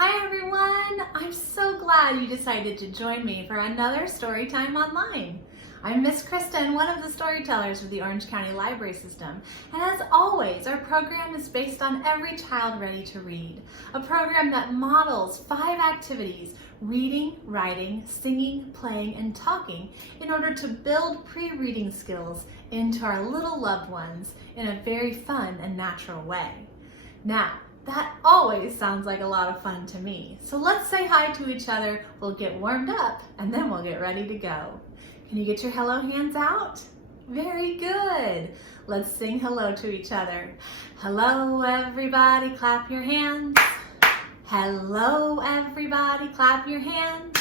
Hi everyone! I'm so glad you decided to join me for another Storytime Online. I'm Miss Kristin, one of the storytellers with the Orange County Library System, and as always, our program is based on Every Child Ready to Read, a program that models 5 activities: reading, writing, singing, playing, and talking in order to build pre-reading skills into our little loved ones in a very fun and natural way. Now, that always sounds like a lot of fun to me. So let's say hi to each other, we'll get warmed up, and then we'll get ready to go. Can you get your hello hands out? Very good. Let's sing hello to each other. Hello everybody, clap your hands. Hello everybody, clap your hands.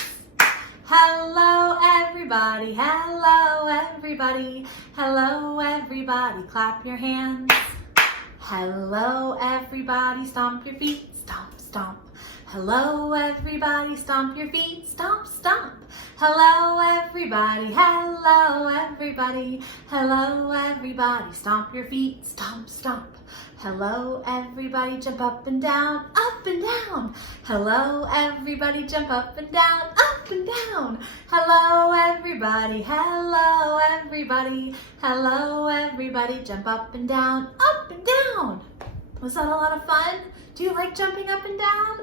Hello everybody, hello everybody. Hello everybody, clap your hands. Hello everybody, stomp your feet, stomp, stomp. Hello everybody, stomp your feet, stomp, stomp. Hello everybody, hello everybody. Hello everybody, stomp your feet, stomp, stomp. Hello everybody, jump up and down, up and down. Hello everybody, jump up and down, up and down. Hello everybody, hello everybody. Hello everybody, jump up and down, up and down. Was that a lot of fun? Do you like jumping up and down?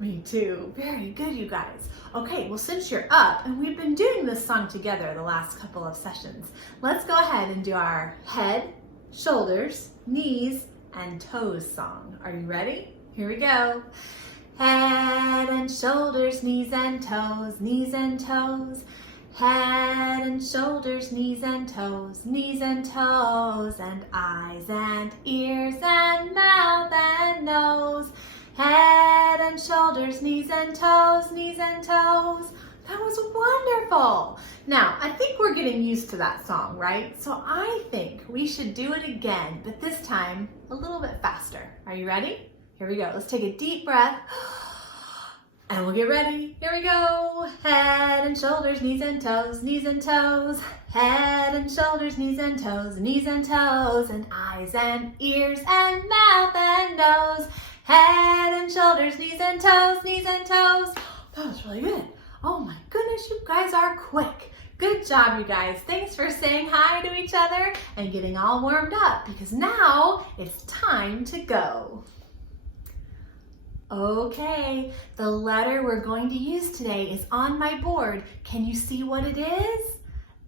Me too. Very good, you guys. Okay, well, since you're up and we've been doing this song together the last couple of sessions, let's go ahead and do our head, shoulders, knees, and toes song. Are you ready? Here we go. Head and shoulders, knees and toes, knees and toes. Head and shoulders, knees and toes, knees and toes, and eyes and ears and mouth and nose. Head and shoulders, knees and toes, knees and toes. That was wonderful. Now, I think we're getting used to that song, right? So I think we should do it again, but this time a little bit faster. Are you ready? Here we go. Let's take a deep breath. And we'll get ready. Here we go. Head and shoulders, knees and toes, knees and toes. Head and shoulders, knees and toes, knees and toes. And eyes and ears and mouth and nose. Head and shoulders, knees and toes, knees and toes. That was really good. Oh my goodness, you guys are quick. Good job, you guys. Thanks for saying hi to each other and getting all warmed up, because now it's time to go. Okay, the letter we're going to use today is on my board. Can you see what it is?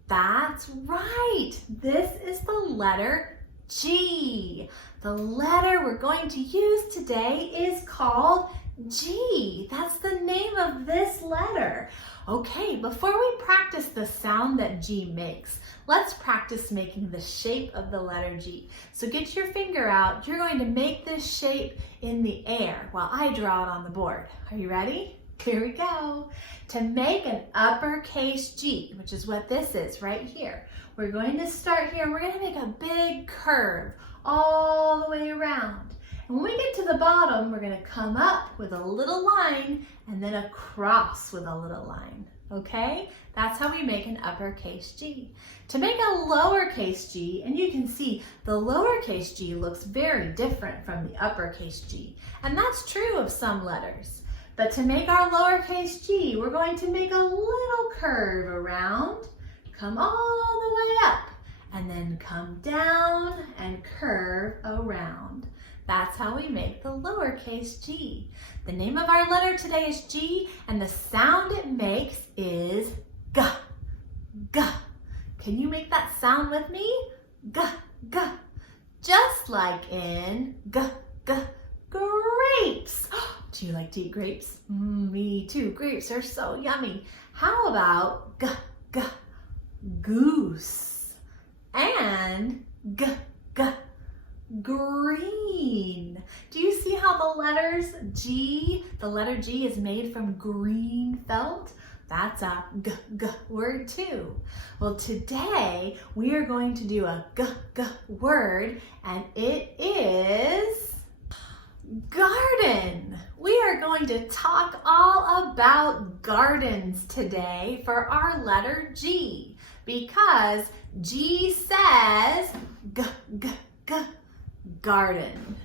That's right. This is the letter G. The letter we're going to use today is called G. That's the name of this letter. Okay, before we practice the sound that G makes, let's practice making the shape of the letter G. So get your finger out. You're going to make this shape in the air while I draw it on the board. Are you ready? Here we go. To make an uppercase G, which is what this is right here, we're going to start here and we're going to make a big curve all the way around. And when we get to the bottom, we're going to come up with a little line and then across with a little line. Okay? That's how we make an uppercase G. To make a lowercase G, and you can see the lowercase G looks very different from the uppercase G. And that's true of some letters. But to make our lowercase G, we're going to make a little curve around, come all the way up, and then come down and curve around. That's how we make the lowercase G. The name of our letter today is G, and the sound it makes is G, G. Can you make that sound with me? G, G. Just like in G, G, grapes. Do you like to eat grapes? Me too. Grapes are so yummy. How about G, G, goose? And G, G, green. Do you see how the letters G, the letter G is made from green felt? That's a G, G word too. Well, today we are going to do a G, G word, and it is garden. We are going to talk all about gardens today for our letter G, because G says G, G, G, garden.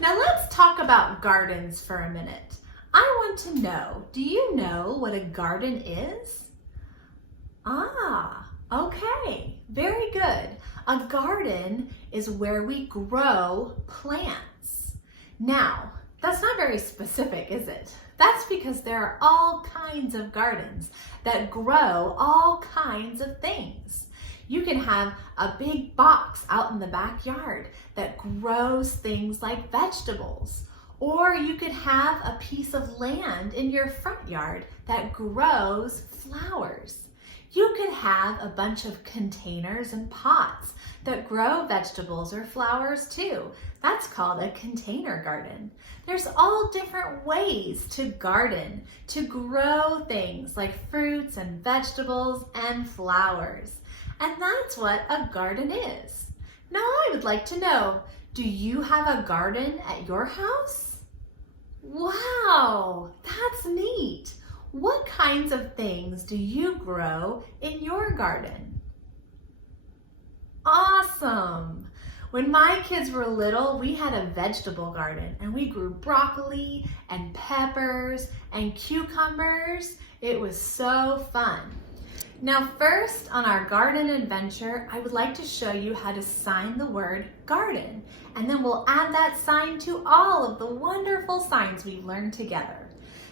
Now let's talk about gardens for a minute. I want to know, do you know what a garden is? Ah, okay, very good. A garden is where we grow plants. Now, that's not very specific, is it? That's because there are all kinds of gardens that grow all kinds of things. You can have a big box out in the backyard that grows things like vegetables. Or you could have a piece of land in your front yard that grows flowers. You could have a bunch of containers and pots that grow vegetables or flowers too. That's called a container garden. There's all different ways to garden, to grow things like fruits and vegetables and flowers. And that's what a garden is. Now I would like to know, do you have a garden at your house? Wow, that's neat. What kinds of things do you grow in your garden? Awesome! When my kids were little, we had a vegetable garden and we grew broccoli and peppers and cucumbers. It was so fun. Now first on our garden adventure, I would like to show you how to sign the word garden, and then we'll add that sign to all of the wonderful signs we've learned together.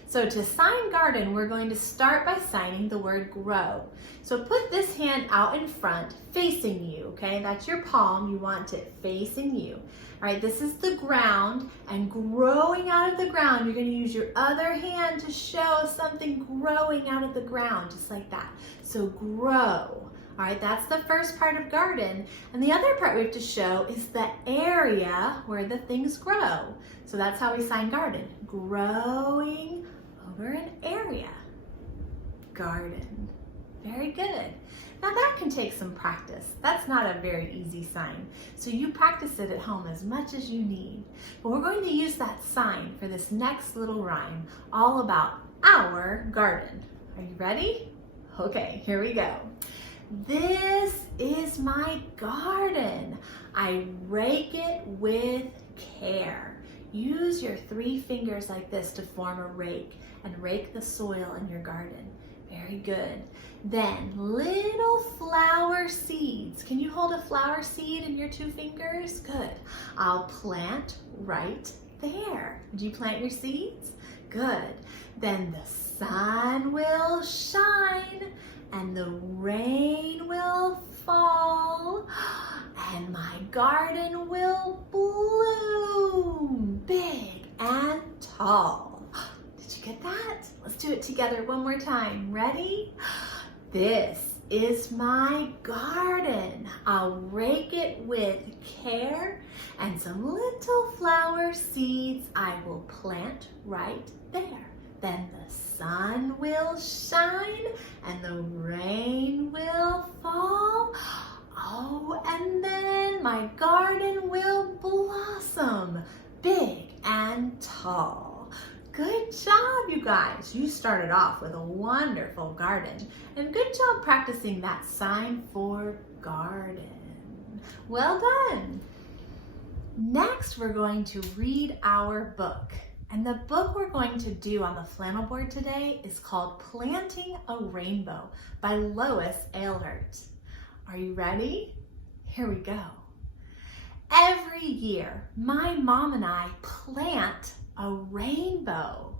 So to sign garden, we're going to start by signing the word grow. So put this hand out in front, facing you, okay? That's your palm, you want it facing you. All right, this is the ground, and growing out of the ground, you're gonna use your other hand to show something growing out of the ground, just like that. So grow. All right, that's the first part of garden. And the other part we have to show is the area where the things grow. So that's how we sign garden. Growing over an area. Garden. Very good. Now that can take some practice. That's not a very easy sign. So you practice it at home as much as you need. But we're going to use that sign for this next little rhyme all about our garden. Are you ready? Okay, here we go. This is my garden. I rake it with care. Use your 3 fingers like this to form a rake and rake the soil in your garden. Very good. Then little flower seeds. Can you hold a flower seed in your 2 fingers? Good. I'll plant right there. Did you plant your seeds? Good. Then the sun will shine and the rain will fall and my garden will bloom big and tall. Did you get that? Let's do it together one more time. Ready? This is my garden. I'll rake it with care and some little flower seeds I will plant right there. Then the sun will shine and the rain will fall. Oh, and then my garden will blossom big and tall. Good job, you guys. You started off with a wonderful garden, and good job practicing that sign for garden. Well done. Next, we're going to read our book. And the book we're going to do on the flannel board today is called Planting a Rainbow by Lois Ehlert. Are you ready? Here we go. Every year, my mom and I plant a rainbow.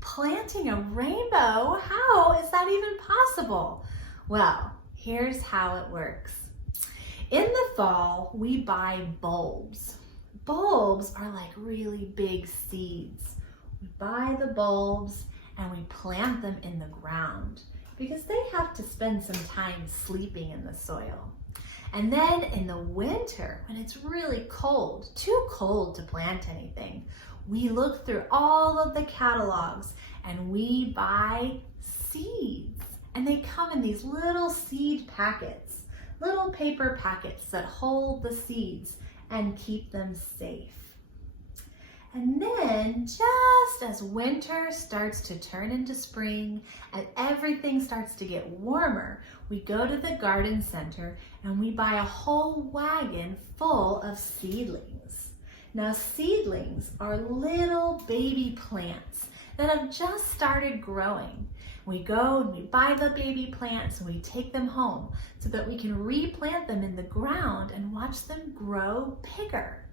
Planting a rainbow? How is that even possible? Well, here's how it works. In the fall, we buy bulbs. Bulbs are like really big seeds. We buy the bulbs and we plant them in the ground because they have to spend some time sleeping in the soil. And then in the winter, when it's really cold, too cold to plant anything, we look through all of the catalogs and we buy seeds. And they come in these little seed packets, little paper packets that hold the seeds and keep them safe. And then just as winter starts to turn into spring and everything starts to get warmer, we go to the garden center and we buy a whole wagon full of seedlings. Now, seedlings are little baby plants that have just started growing. We go and we buy the baby plants and we take them home so that we can replant them in the ground and watch them grow bigger.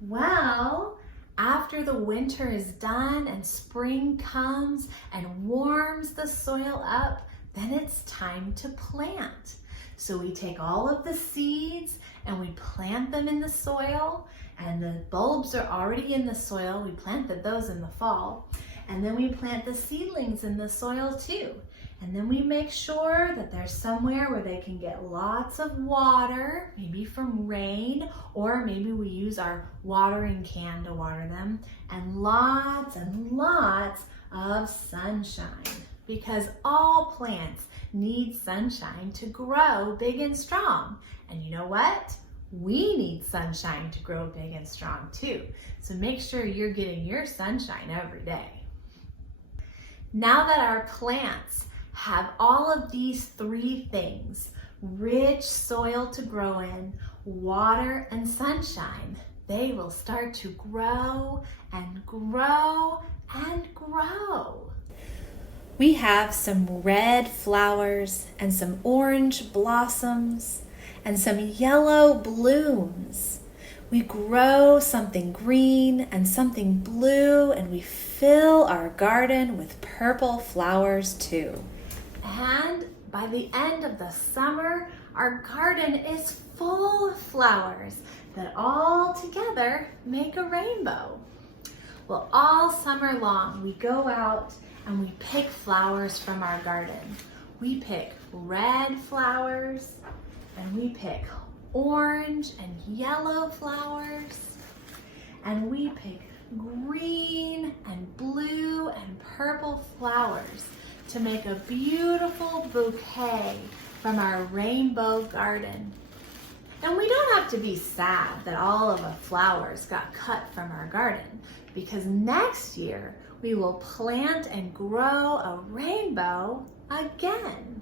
Well, after the winter is done and spring comes and warms the soil up, then it's time to plant. So we take all of the seeds and we plant them in the soil, and the bulbs are already in the soil. We planted those in the fall. And then we plant the seedlings in the soil too. And then we make sure that there's somewhere where they can get lots of water, maybe from rain, or maybe we use our watering can to water them, and lots of sunshine. Because all plants need sunshine to grow big and strong. And you know what? We need sunshine to grow big and strong too. So make sure you're getting your sunshine every day. Now that our plants have all of these three things, rich soil to grow in, water, and sunshine, they will start to grow and grow and grow. We have some red flowers and some orange blossoms and some yellow blooms. We grow something green and something blue, and we fill our garden with purple flowers too. And by the end of the summer, our garden is full of flowers that all together make a rainbow. Well, all summer long, we go out and we pick flowers from our garden. We pick red flowers and we pick orange and yellow flowers, and we pick green and blue and purple flowers to make a beautiful bouquet from our rainbow garden. And we don't have to be sad that all of the flowers got cut from our garden, because next year we will plant and grow a rainbow again.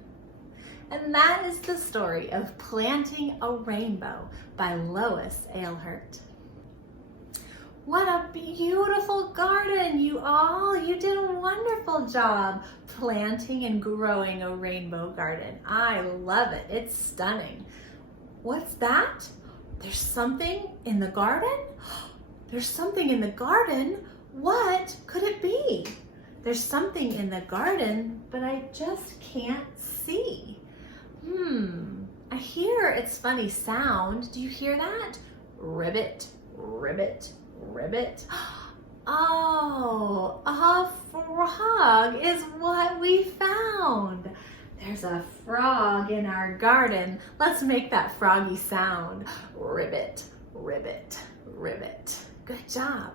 And that is the story of Planting a Rainbow by Lois Eilhart. What a beautiful garden, you all. You did a wonderful job planting and growing a rainbow garden. I love it. It's stunning. What's that? There's something in the garden? There's something in the garden? What could it be? There's something in the garden, but I just can't see. I hear its funny sound. Do you hear that? Ribbit, ribbit, ribbit. Oh, a frog is what we found. There's a frog in our garden. Let's make that froggy sound. Ribbit, ribbit, ribbit. Good job.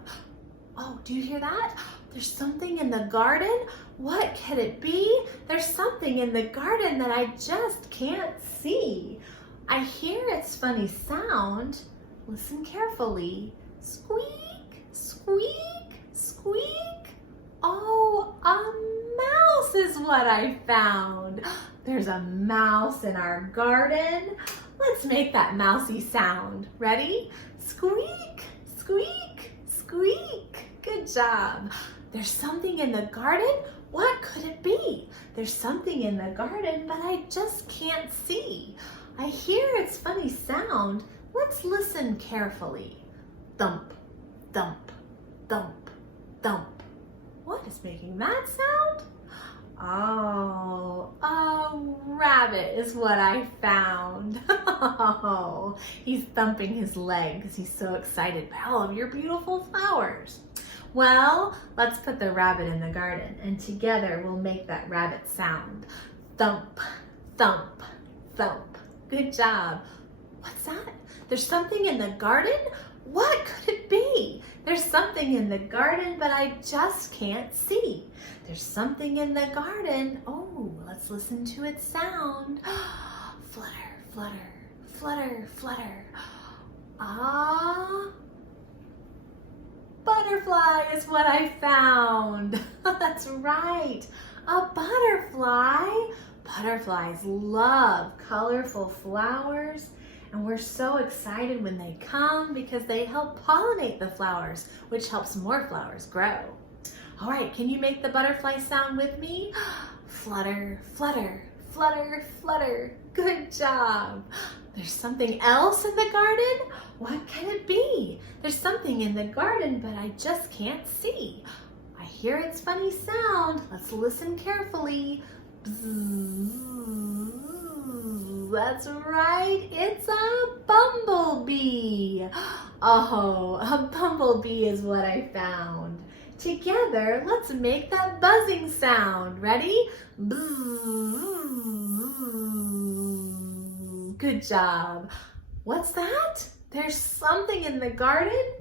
Oh, do you hear that? There's something in the garden. What could it be? There's something in the garden that I just can't see. I hear its funny sound. Listen carefully. Squeak, squeak, squeak. Oh, a mouse is what I found. There's a mouse in our garden. Let's make that mousy sound. Ready? Squeak, squeak, squeak. Good job. There's something in the garden. What could it be? There's something in the garden, but I just can't see. I hear its funny sound. Let's listen carefully. Thump, thump, thump, thump. What is making that sound? Oh, a rabbit is what I found. Oh, he's thumping his leg because he's so excited by all of your beautiful flowers. Well, let's put the rabbit in the garden, and together we'll make that rabbit sound. Thump, thump, thump. Good job. What's that? There's something in the garden? What could it be? There's something in the garden, but I just can't see. There's something in the garden. Oh, let's listen to its sound. Flutter, flutter, flutter, flutter. Ah. Butterfly is what I found. That's right, a butterfly. Butterflies love colorful flowers, And we're so excited when they come because they help pollinate the flowers, which helps more flowers grow. All right, can you make the butterfly sound with me? Flutter, flutter, flutter, flutter. Good job. There's something else in the garden? What can it be? There's something in the garden, but I just can't see. I hear its funny sound. Let's listen carefully. Bzzz. That's right, it's a bumblebee. Oh, a bumblebee is what I found. Together, let's make that buzzing sound. Ready? Bzzz. Good job. What's that? There's something in the garden?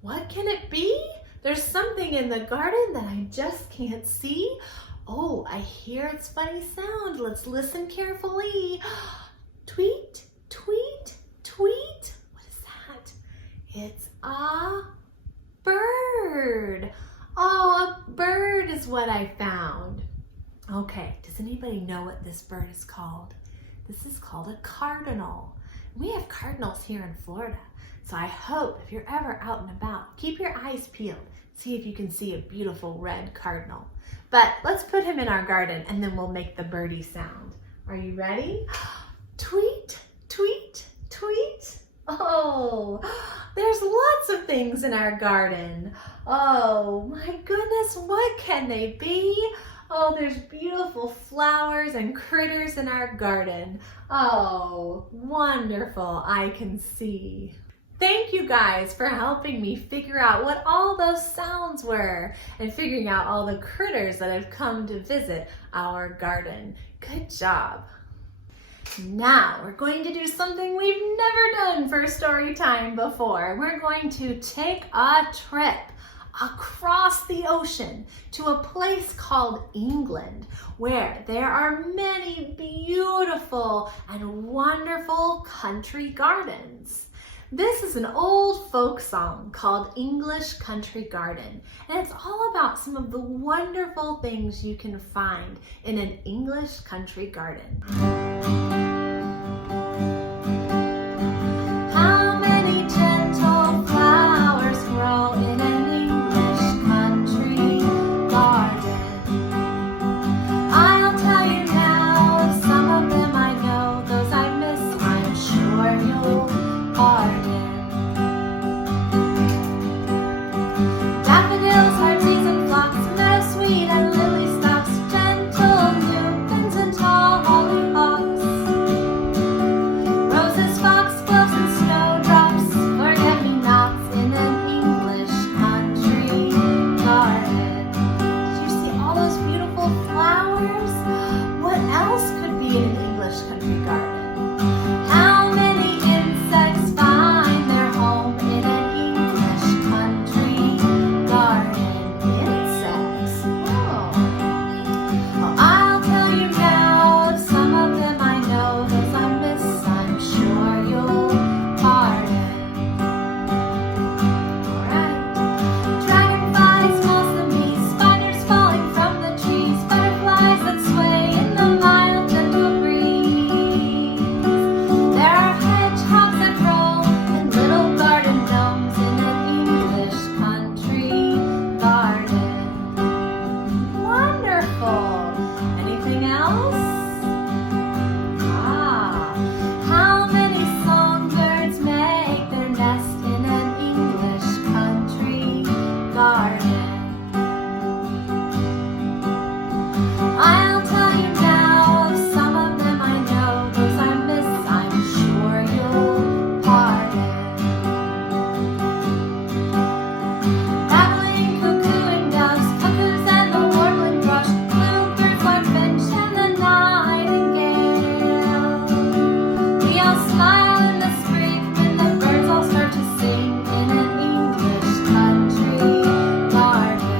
What can it be? There's something in the garden that I just can't see. Oh, I hear its funny sound. Let's listen carefully. Tweet, tweet, tweet. What is that? It's a bird. Oh, a bird is what I found. Okay, does anybody know what this bird is called? This is called a cardinal. We have cardinals here in Florida. So I hope if you're ever out and about, keep your eyes peeled. See if you can see a beautiful red cardinal. But let's put him in our garden and then we'll make the birdie sound. Are you ready? Tweet, tweet, tweet. Oh, there's lots of things in our garden. Oh my goodness, what can they be? Oh, there's beautiful flowers and critters in our garden. Oh, wonderful, I can see. Thank you guys for helping me figure out what all those sounds were and figuring out all the critters that have come to visit our garden. Good job. Now we're going to do something we've never done for story time before. We're going to take a trip across the ocean to a place called England, where there are many beautiful and wonderful country gardens. This is an old folk song called English Country Garden, and it's all about some of the wonderful things you can find in an English country garden. How many gentle flowers grow in an English country garden? I'll tell you now, some of them I know, those I miss, I'm sure you'll pardon. Daffodils, heartsease, and phlox, meadowsweet and lily stalks, gentle lupins and tall hollyhocks, roses, foxgloves, and snowdrops, forget-me-nots in an English country garden. Did you see all those beautiful flowers? What else could be in an English country garden? How many insects find their home in an English country garden? Insects. Oh. Well, I'll tell you now, if some of them I know, those I miss, I'm sure you'll pardon. Alright. Dragonflies, balsam bees, spiders falling from the trees, butterflies that sway in the mild gentle breeze. There are hedgehogs that roam and little garden gnomes in an English country garden. Wonderful! Anything else? How many songbirds make their nest in an English country garden? I'll tell you now, of some of them I know, those I miss, I'm sure you'll pardon. Babbling cuckoo and doves, cuckoos and the warbling thrush, bluebird, whitefinch, and the nightingale. We all smile in the spring when the birds all start to sing in an English country garden.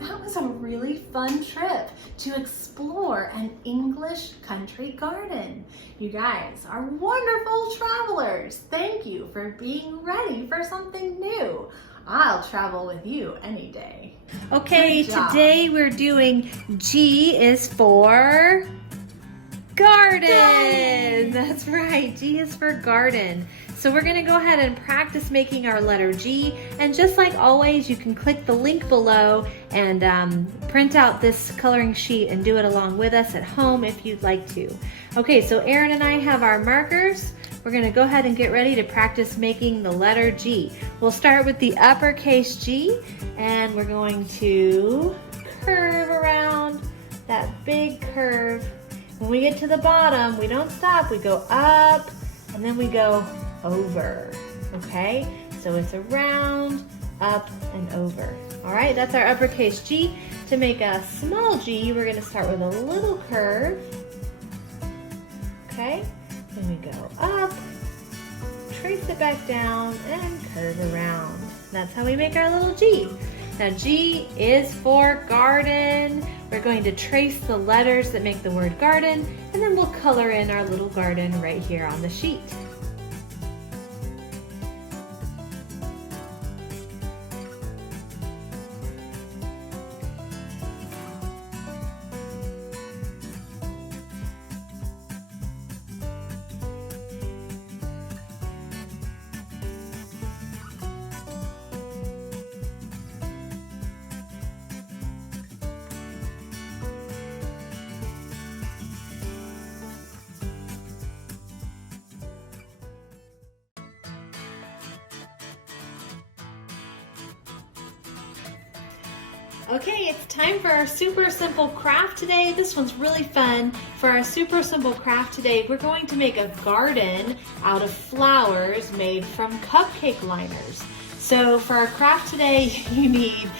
That was a really fun trip to explore an English country garden. You guys are wonderful travelers. Thank you for being ready for something new. I'll travel with you any day. Okay, today we're doing G is for garden. That's right, G is for garden. So we're gonna go ahead and practice making our letter G. And just like always, you can click the link below and print out this coloring sheet and do it along with us at home if you'd like to. Okay, so Erin and I have our markers. We're gonna go ahead and get ready to practice making the letter G. We'll start with the uppercase G, and we're going to curve around that big curve. When we get to the bottom, we don't stop, we go up, and then we go over, okay? So it's around, up, and over. All right, that's our uppercase G. To make a small G, we're gonna start with a little curve, okay? Then we go up, trace it back down, and curve around. That's how we make our little G. Now G is for garden. We're going to trace the letters that make the word garden, and then we'll color in our little garden right here on the sheet. Okay, it's time for our super simple craft today. This one's really fun. For our super simple craft today, we're going to make a garden out of flowers made from cupcake liners. So for our craft today, you need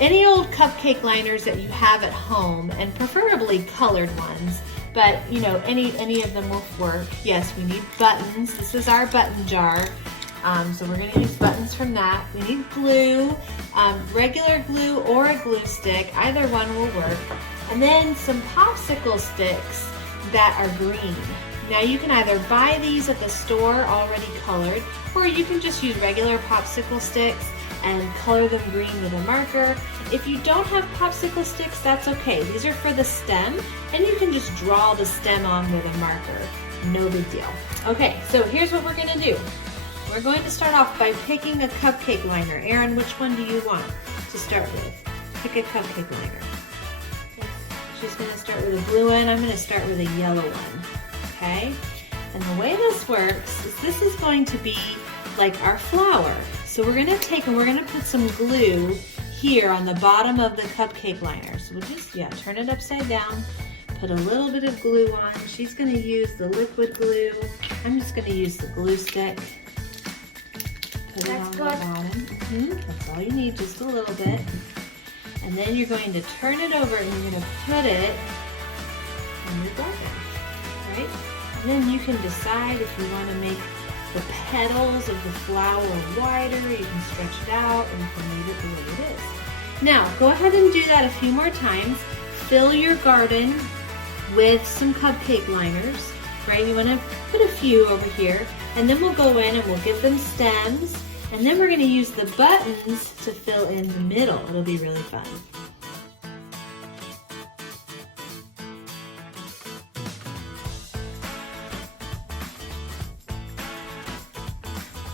any old cupcake liners that you have at home, and preferably colored ones. But you know, any of them will work. Yes, we need buttons. This is our button jar. So we're going to use buttons from that. We need glue, regular glue or a glue stick. Either one will work. And then some popsicle sticks that are green. Now you can either buy these at the store already colored, or you can just use regular popsicle sticks and color them green with a marker. If you don't have popsicle sticks, that's okay. These are for the stem, and you can just draw the stem on with a marker. No big deal. Okay, so here's what we're going to do. We're going to start off by picking a cupcake liner. Erin, which one do you want to start with? Pick a cupcake liner. She's going to start with a blue one. I'm going to start with a yellow one. Okay? And the way this works is this is going to be like our flower. So we're going to take and we're going to put some glue here on the bottom of the cupcake liner. So we'll just, turn it upside down. Put a little bit of glue on. She's going to use the liquid glue. I'm just going to use the glue stick. Put it on the bottom. That's all you need, just a little bit. And then you're going to turn it over and you're going to put it in your garden, right? And then you can decide if you want to make the petals of the flower wider, you can stretch it out, or you can leave it the way it is. Now, go ahead and do that a few more times. Fill your garden with some cupcake liners, right? You want to put a few over here. And then we'll go in and we'll give them stems, and then we're going to use the buttons to fill in the middle. It'll be really fun.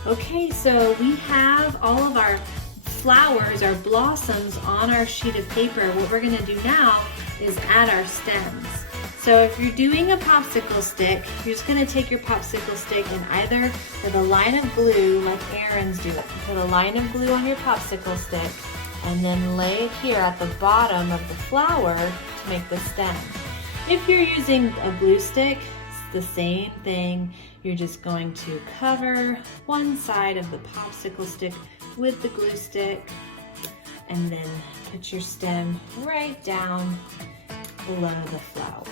Okay, so we have all of our flowers, our blossoms on our sheet of paper. What we're going to do now is add our stems. So if you're doing a popsicle stick, you're just going to take your popsicle stick and either with a line of glue, like Erin's doing, put a line of glue on your popsicle stick and then lay it here at the bottom of the flower to make the stem. If you're using a glue stick, it's the same thing. You're just going to cover one side of the popsicle stick with the glue stick and then put your stem right down below the flower.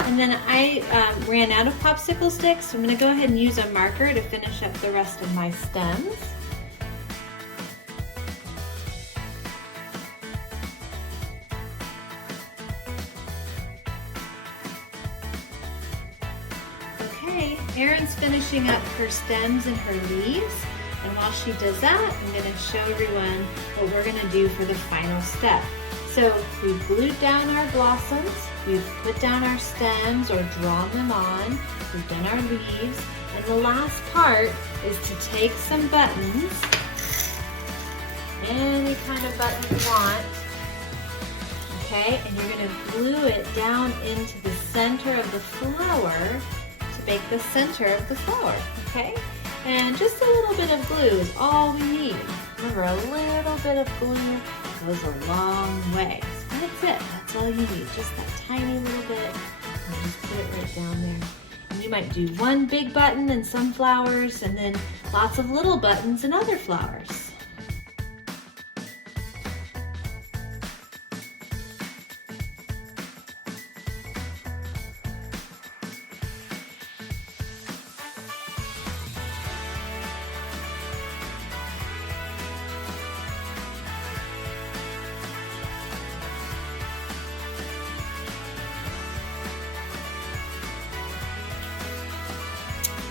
And then I ran out of popsicle sticks, so I'm going to go ahead and use a marker to finish up the rest of my stems. Okay, Erin's finishing up her stems and her leaves. And while she does that, I'm going to show everyone what we're going to do for the final step. So we've glued down our blossoms, we've put down our stems or drawn them on, we've done our leaves, and the last part is to take some buttons, any kind of button you want, okay, and you're going to glue it down into the center of the flower to make the center of the flower, okay? And just a little bit of glue is all we need. Remember, a little bit of glue goes a long way. So that's it. That's all you need. Just that tiny little bit. And just put it right down there. And you might do one big button in some flowers and then lots of little buttons in other flowers.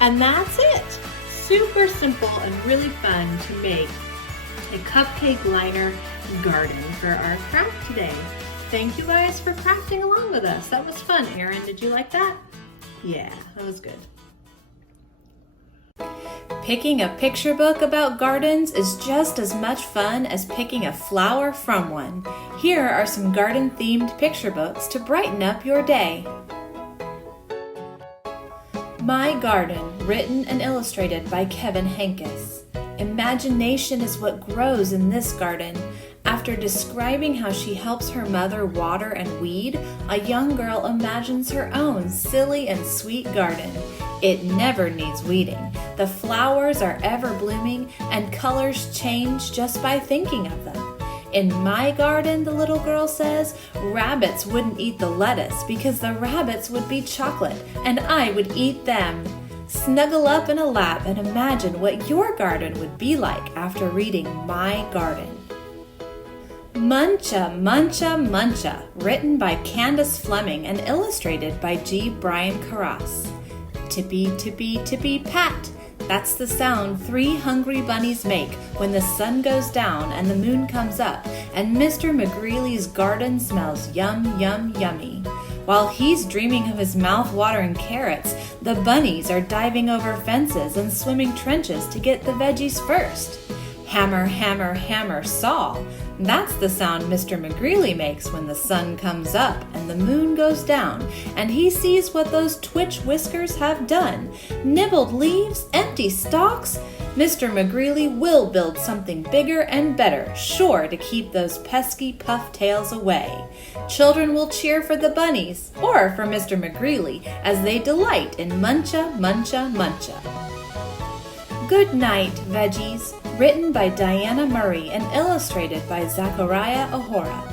And that's it. Super simple and really fun to make a cupcake liner garden for our craft today. Thank you guys for crafting along with us. That was fun. Erin, did you like that? Yeah, that was good. Picking a picture book about gardens is just as much fun as picking a flower from one. Here are some garden-themed picture books to brighten up your day. My Garden, written and illustrated by Kevin Henkes. Imagination is what grows in this garden. After describing how she helps her mother water and weed, a young girl imagines her own silly and sweet garden. It never needs weeding. The flowers are ever blooming and colors change just by thinking of them. In my garden, the little girl says, rabbits wouldn't eat the lettuce because the rabbits would be chocolate and I would eat them. Snuggle up in a lap and imagine what your garden would be like after reading My Garden. Muncha, Muncha, Muncha, written by Candace Fleming and illustrated by G. Brian Carras. Tippy, tippy, tippy, pat. That's the sound 3 hungry bunnies make when the sun goes down and the moon comes up and Mr. McGreely's garden smells yum, yum, yummy. While he's dreaming of his mouth-watering carrots, the bunnies are diving over fences and swimming trenches to get the veggies first. Hammer, hammer, hammer, saw. That's the sound Mr. McGreely makes when the sun comes up and the moon goes down and he sees what those twitch whiskers have done. Nibbled leaves, empty stalks. Mr. McGreely will build something bigger and better, sure to keep those pesky pufftails away. Children will cheer for the bunnies or for Mr. McGreely as they delight in Muncha, Muncha, Muncha. Good Night, Veggies, written by Diana Murray and illustrated by Zachariah Ahora.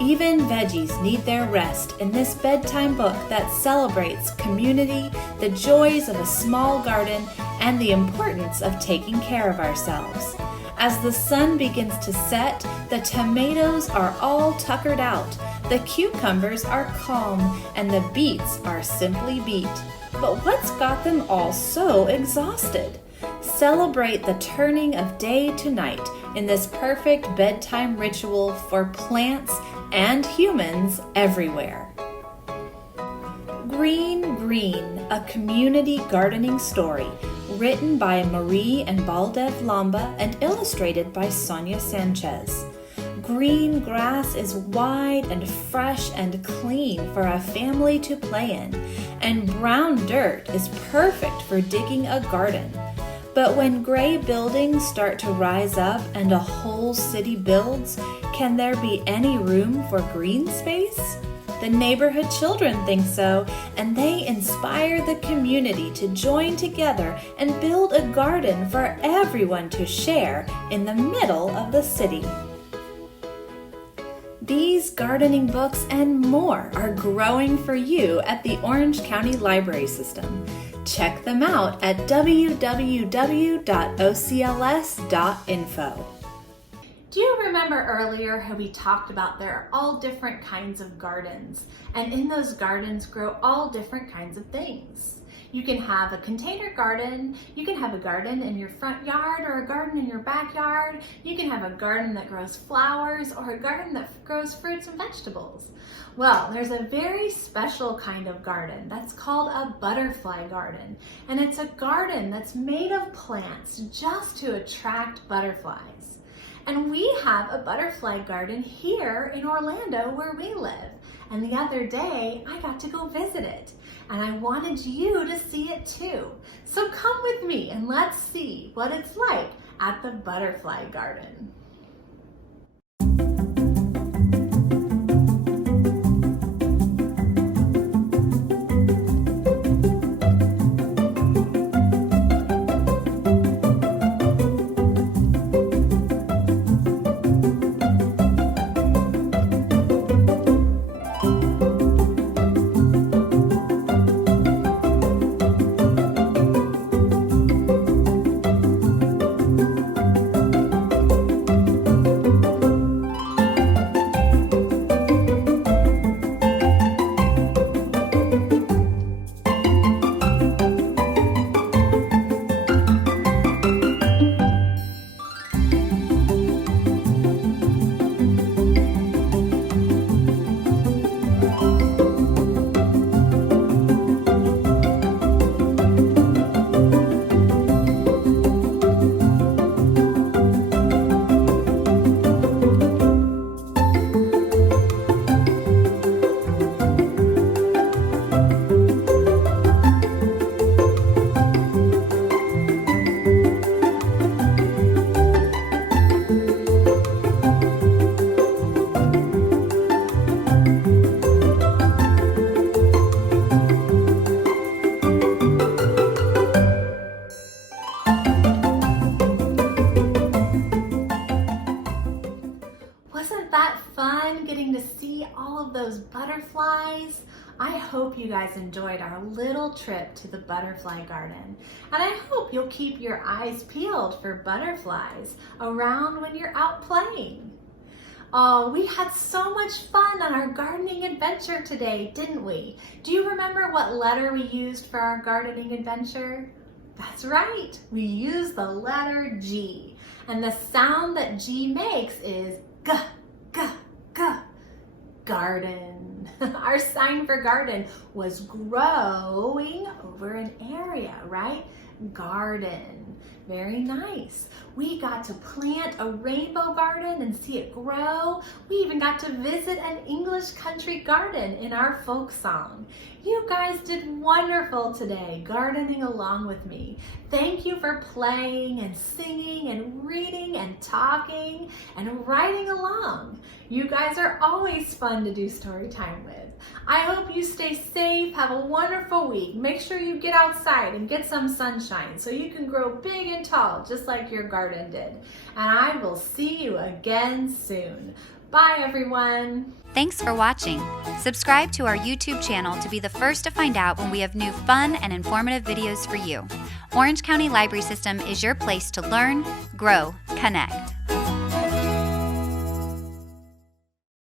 Even veggies need their rest in this bedtime book that celebrates community, the joys of a small garden, and the importance of taking care of ourselves. As the sun begins to set, the tomatoes are all tuckered out, the cucumbers are calm, and the beets are simply beat. But what's got them all so exhausted? Celebrate the turning of day to night in this perfect bedtime ritual for plants and humans everywhere. Green Green, a community gardening story, written by Marie and Baldev Lamba and illustrated by Sonia Sanchez. Green grass is wide and fresh and clean for a family to play in, and brown dirt is perfect for digging a garden. But when gray buildings start to rise up and a whole city builds, can there be any room for green space? The neighborhood children think so, and they inspire the community to join together and build a garden for everyone to share in the middle of the city. These gardening books and more are growing for you at the Orange County Library System. Check them out at www.ocls.info. Do you remember earlier how we talked about there are all different kinds of gardens, and in those gardens grow all different kinds of things? You can have a container garden, you can have a garden in your front yard or a garden in your backyard, you can have a garden that grows flowers or a garden that grows fruits and vegetables. Well, there's a very special kind of garden that's called a butterfly garden, and it's a garden that's made of plants just to attract butterflies. And we have a butterfly garden here in Orlando where we live. And the other day, I got to go visit it. And I wanted you to see it too. So come with me and let's see what it's like at the butterfly garden. Wasn't that fun getting to see all of those butterflies? I hope you guys enjoyed our little trip to the butterfly garden. And I hope you'll keep your eyes peeled for butterflies around when you're out playing. Oh, we had so much fun on our gardening adventure today, didn't we? Do you remember what letter we used for our gardening adventure? That's right, we used the letter G. And the sound that G makes is G, G, G, garden. Our sign for garden was growing over an area, right? Garden. Very nice. We got to plant a rainbow garden and see it grow. We even got to visit an English country garden in our folk song. You guys did wonderful today, gardening along with me. Thank you for playing and singing and reading and talking and writing along. You guys are always fun to do story time with. I hope you stay safe, have a wonderful week. Make sure you get outside and get some sunshine so you can grow big and tall just like your garden did. And I will see you again soon. Bye everyone. Thanks for watching. Subscribe to our YouTube channel to be the first to find out when we have new fun and informative videos for you. Orange County Library System is your place to learn, grow, connect.